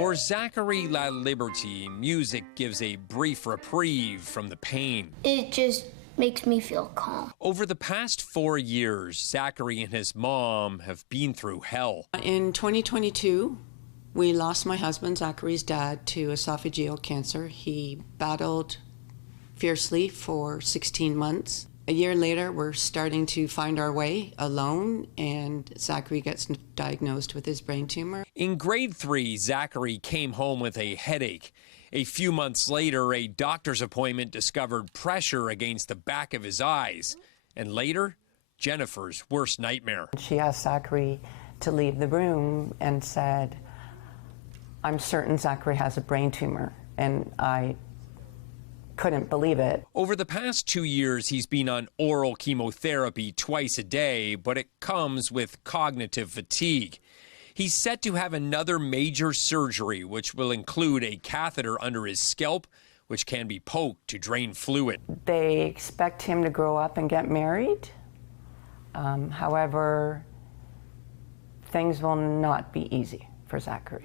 For Zachery Laliberty, music gives a brief reprieve from the pain. It just makes me feel calm. Over the past 4 years, Zachery and his mom have been through hell. In 2022, we lost my husband, Zachery's dad, to esophageal cancer. He battled fiercely for 16 months. A year later, we're starting to find our way alone, and Zachery gets diagnosed with his brain tumor. In grade 3, Zachery came home with a headache. A few months later, a doctor's appointment discovered pressure against the back of his eyes. And later, Jennifer's worst nightmare. She asked Zachery to leave the room and said, "I'm certain Zachery has a brain tumor," and I couldn't believe it. Over the past 2 years, he's been on oral chemotherapy twice a day, but it comes with cognitive fatigue. He's set to have another major surgery, which will include a catheter under his scalp, which can be poked to drain fluid. They expect him to grow up and get married. However, things will not be easy for Zachery.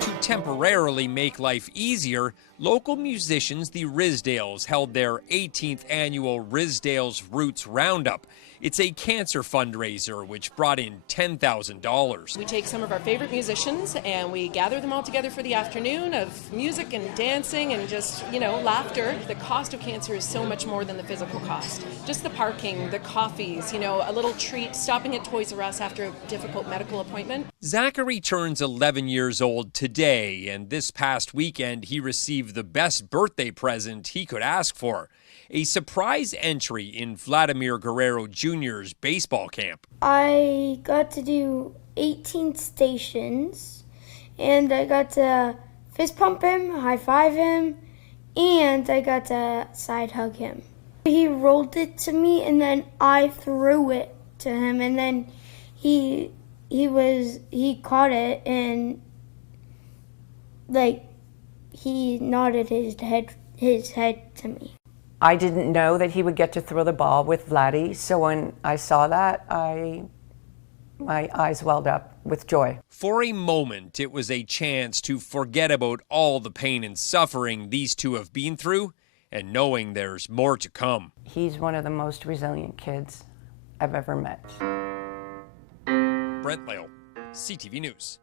To temporarily make life easier, local musicians, the Risdales, held their 18th annual Risdales Roots Roundup. It's a cancer fundraiser which brought in $10,000. We take some of our favorite musicians and we gather them all together for the afternoon of music and dancing and just, laughter. The cost of cancer is so much more than the physical cost. Just the parking, the coffees, a little treat, stopping at Toys R Us after a difficult medical appointment. Zachery turns 11 years old today, and this past weekend he received the best birthday present he could ask for. A surprise entry in Vladimir Guerrero Jr.'s baseball camp. I got to do 18 stations, and I got to fist pump him, high five him, and I got to side hug him. He rolled it to me, and then I threw it to him, and then he caught it, and he nodded his head to me. I didn't know that he would get to throw the ball with Vladdy, so when I saw that, my eyes welled up with joy. For a moment, it was a chance to forget about all the pain and suffering these two have been through, and knowing there's more to come. He's one of the most resilient kids I've ever met. Brent Lale, CTV News.